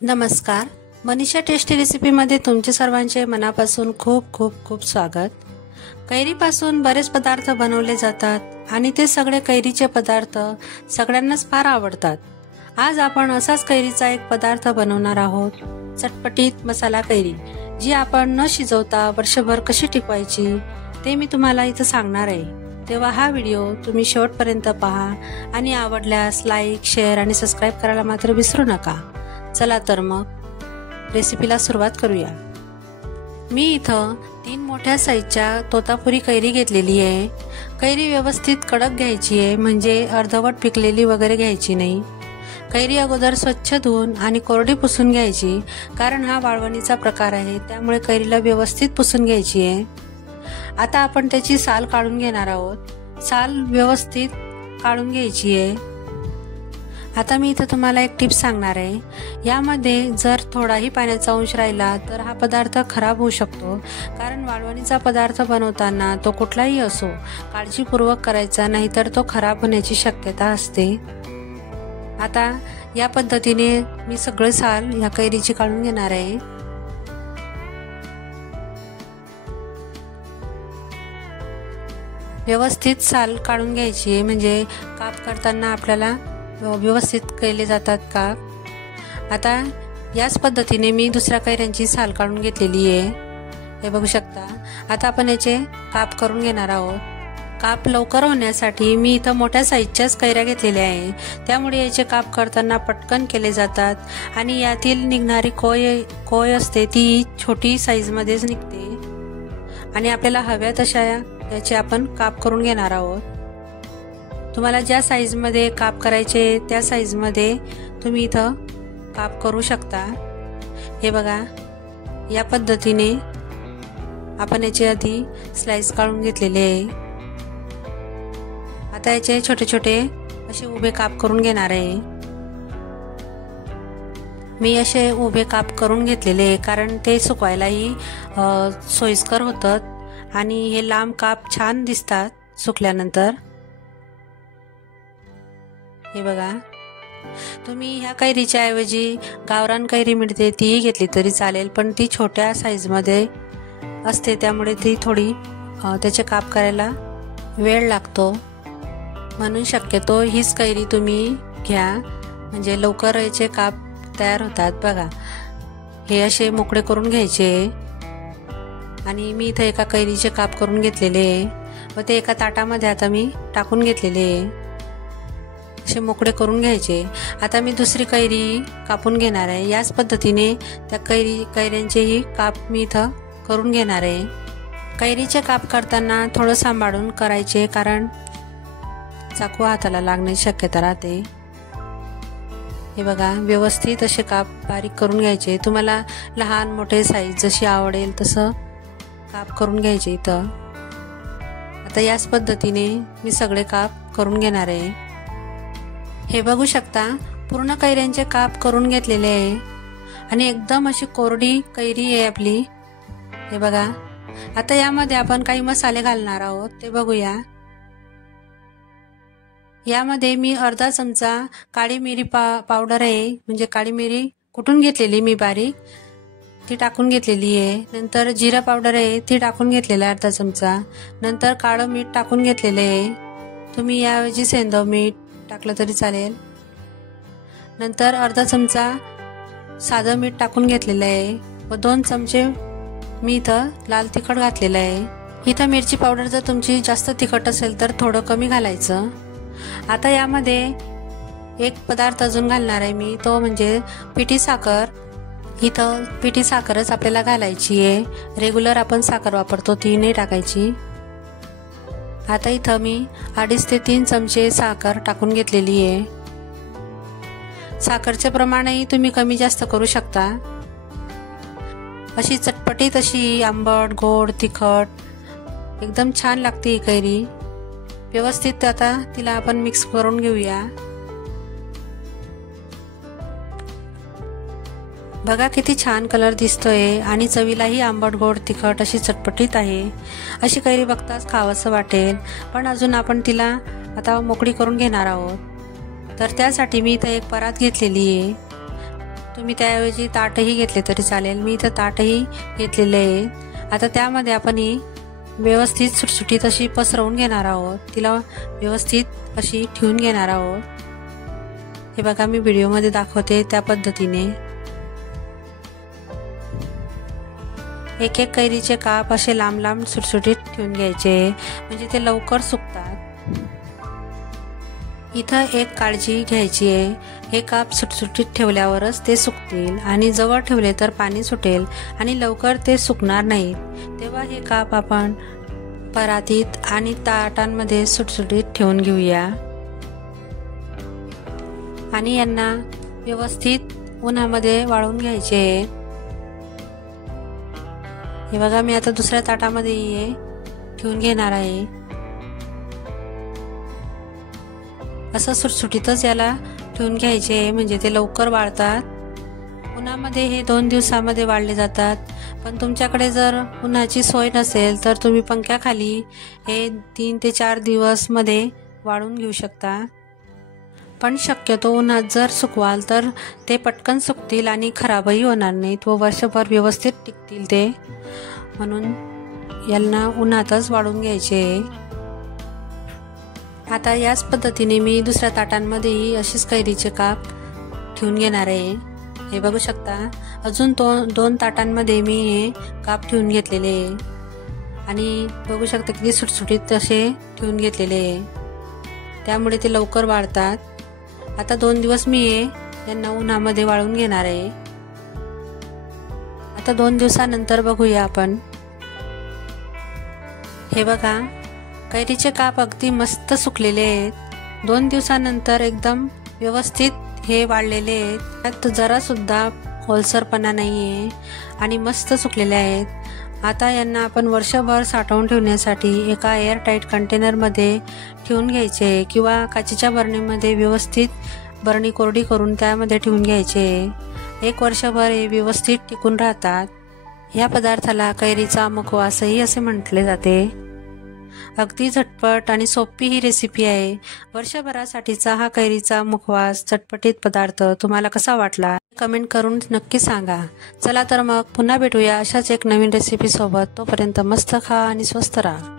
नमस्कार, मनीषा टेस्टी रेसिपीमध्ये तुमचे सर्वांचे मनापासून खूप खूप खूप स्वागत। कैरीपासून बरेच पदार्थ बनवले जातात आणि ते सगळे कैरीचे पदार्थ सगळ्यांनाच फार आवडतात। आज आपण असाच कैरीचा एक पदार्थ बनवणार आहोत, चटपटीत मसाला कैरी, जी आपण न शिजवता वर्षभर कशी टिकवायची ते मी तुम्हाला इथं सांगणार आहे। तेव्हा हा व्हिडिओ तुम्ही शेवटपर्यंत पहा आणि आवडल्यास लाईक, शेअर आणि सबस्क्राईब करायला मात्र विसरू नका। चला तर मग रेसिपीला सुरुवात करूया। मी इथं 3 मोठ्या साईजच्या तोतापुरी कैरी घेतलेली आहे। कैरी व्यवस्थित कडक घ्यायची आहे, म्हणजे अर्धवट पिकलेली वगैरे घ्यायची नाही। कैरी अगोदर स्वच्छ धुवून आणि कोरडी पुसून घ्यायची, कारण हा वाळवणीचा प्रकार आहे, त्यामुळे कैरीला व्यवस्थित पुसून घ्यायची आहे। आता आपण त्याची साल काढून घेणार आहोत। साल व्यवस्थित काढून घ्यायची आहे। आता मी इथं तुम्हाला एक टिप्स सांगणार आहे। यामध्ये जर थोडाही पाण्याचा अंश राहिला तर हा पदार्थ खराब होऊ शकतो, कारण वाळवणीचा पदार्थ बनवताना तो कुठलाही असो काळजीपूर्वक करायचा, नाहीतर तो खराब होण्याची शक्यता असते। आता या पद्धतीने मी सगळे साल या कैरीची काढून घेणार आहे। व्यवस्थित साल काढून घ्यायची आहे, म्हणजे काप करताना आपल्याला व्यवस्थित केले जातात काप। आता याच पद्धतीने मी दुसऱ्या कैऱ्यांची साल काढून घेतलेली आहे, हे बघू शकता। आता आपण याचे काप करून घेणार आहोत। काप लवकर होण्यासाठी मी इथं मोठ्या साईजच्याच कैऱ्या घेतलेल्या आहे, त्यामुळे याचे काप करताना पटकन केले जातात आणि यातील निघणारी कोय असते ती छोटी साईजमध्येच निघते आणि आपल्याला हव्या तशा याचे आपण काप करून घेणार आहोत। तुम्हाला ज्या साईजमध्ये काप करायचे त्या साईजमध्ये तुम्ही इथं काप करू शकता। हे बघा, या पद्धतीने आपण याचे आधी स्लाइस काढून घेतलेले आहे। आता याचे छोटे छोटे असे उभे काप करून घेणार आहे। मी असे उभे काप करून घेतलेले कारण ते सुकवायलाही सोयीस्कर होतात आणि हे लांब काप छान दिसतात सुकल्यानंतर। हे बघा, तुम्ही ह्या कैरीच्या ऐवजी गावरान कैरी मिळते तीही घेतली तरी चालेल, पण ती छोट्या साईजमध्ये असते, त्यामुळे ती थोडी त्याचे काप करायला वेळ लागतो, म्हणून शक्यतो हीच कैरी तुम्ही घ्या, म्हणजे लवकर याचे काप तयार होतात। बघा, हे असे मोकळे करून घ्यायचे आणि मी इथं एका कैरीचे काप करून घेतलेले आहे व ते एका ताटामध्ये आता मी टाकून घेतलेले आहे। असे मोकळे करून घ्यायचे। आता मी दुसरी कैरी कापून घेणार आहे। याच पद्धतीने त्या कैऱ्यांचेही काप मी इथं करून घेणार आहे। कैरीचे काप करताना थोडं सांभाळून करायचे, कारण चाकू हाताला लागण्याची शक्यता राहते। हे बघा, व्यवस्थित असे काप बारीक करून घ्यायचे। तुम्हाला लहान मोठे साईज जशी आवडेल तसं काप करून घ्यायचे इथं। आता याच पद्धतीने मी सगळे काप करून घेणार आहे। हे बघू शकता, पूर्ण कैऱ्यांचे काप करून घेतलेले आहे आणि एकदम अशी कोरडी कैरी आहे आपली। हे बघा, आता यामध्ये आपण काही मसाले घालणार आहोत, ते बघूया। यामध्ये मी अर्धा चमचा काळी मिरी पावडर आहे, म्हणजे काळी मिरी कुटून घेतलेली मी बारीक, ती टाकून घेतलेली आहे। नंतर जिरा पावडर आहे, ती टाकून घेतलेला आहे अर्धा चमचा। नंतर काळं मीठ टाकून घेतलेले आहे, तुम्ही याऐवजी सेंधव मीठ टाकलं तरी चालेल। नंतर अर्धा चमचा साधं मीठ टाकून घेतलेलं आहे व 2 चमचे मी इथं लाल तिखट घातलेलं आहे। इथं मिरची पावडर जर तुमची जास्त तिखट असेल तर थोडं कमी घालायचं। आता यामध्ये एक पदार्थ अजून घालणार आहे मी, तो म्हणजे पिठी साखर। इथं पिठी साखरच आपल्याला घालायची आहे, रेग्युलर आपण साखर वापरतो ती नाही टाकायची। आता इथं मी 2.5 ते 3 चमचे साखर टाकून घेतलेली आहे। साखरचे प्रमाणही तुम्ही कमी जास्त करू शकता। अशी चटपटीत अशी आंबट, गोड, तिखट एकदम छान लागते ही कैरी। व्यवस्थित आता तिला आपण मिक्स करून घेऊया। बघा किती छान कलर दिसतोय आणि चवीलाही आंबट, गोड, तिखट अशी चटपटीत आहे। अशी कैरी बघताच खावंसं वाटेल, पण अजून आपण तिला आता मोकळी करून घेणार आहोत। तर त्यासाठी मी इथे एक परात घेतलेली आहे। तुम्ही त्याऐवजी ताटही घेतले तरी चालेल. मी इथं ताटही घेतलेले आहे. आता त्यामध्ये आपण ही व्यवस्थित सुटसुटीत अशी पसरवून घेणार आहोत. तिला व्यवस्थित अशी ठेवून घेणार आहोत. हे बघा मी व्हिडिओमध्ये दाखवते त्या पद्धतीने. एक एक कैरीचे काप असे लांब लांब सुटसुटीत ठेवून घ्यायचे, म्हणजे ते लवकर सुकतात. इथं एक काळजी घ्यायची आहे, हे काप सुटसुटीत ठेवल्यावरच ते सुकतील आणि जवळ ठेवले तर पाणी सुटेल आणि लवकर ते सुकणार नाहीत. तेव्हा हे काप आपण परातीत आणि ताटांमध्ये सुटसुटीत ठेवून घेऊया आणि यांना व्यवस्थित उन्हामध्ये वाळून घ्यायचे. हे बघा मी आता दुसऱ्या ताटामध्ये ठेवून घेणार आहे. असं सुटसुटीतच याला ठेवून घ्यायचे, म्हणजे ते लवकर वाळतात. उन्हामध्ये हे 2 दिवसामध्ये वाळले जातात. पण तुमच्याकडे जर उन्हाची सोय नसेल तर तुम्ही पंख्याखाली हे 3 ते 4 दिवस मध्ये वाळून घेऊ शकता. पण शक्यतो उन्हात जर सुकवाल तर ते पटकन सुकतील आणि खराबही होणार नाहीत व वर्षभर व्यवस्थित टिकतील ते. म्हणून यांना उन्हातच वाळून घ्यायचे. आता याच पद्धतीने मी दुसऱ्या ताटांमध्येही अशीच कैरीचे काप ठेवून घेणार आहे. हे बघू शकता. अजून 2 ताटांमध्ये मी हे काप ठेवून घेतलेले आणि बघू शकता किती सुटसुटीत असे ठेवून घेतलेले, त्यामुळे ते लवकर वाळतात. आता 2 दिवस मी यांना उन्हामध्ये वाळून घेणार आहे. आता 2 दिवसानंतर बघूया आपण. हे बघा कैरीचे काप अगदी मस्त सुकलेले आहेत. 2 दिवसानंतर एकदम व्यवस्थित हे वाळलेले आहेत. त्यात जरा सुद्धा ओलसरपणा नाहीये आणि मस्त सुकलेले आहेत. आता यांना आपण वर्षभर साठवून ठेवण्यासाठी एका एअरटाईट कंटेनरमध्ये ठेवून घ्यायचे किंवा काचेच्या बरणीमध्ये व्यवस्थित बरणी कोरडी करून त्यामध्ये ठेवून घ्यायचे. 1 वर्षभर हे व्यवस्थित टिकून राहतात. या पदार्थाला कैरीचा मुखवासही असे म्हटले जाते. अगदी झटपट आणि सोपी ही रेसिपी आहे. वर्षभरासाठीचा हा कैरीचा मुखवास चटपटीत पदार्थ तुम्हाला कसा वाटला कमेंट करून नक्की सांगा. चला तर मग पुन्हा भेटूया अशाच एक नवीन रेसिपी सोबत. तोपर्यंत मस्त खा आणि स्वस्थ राहा.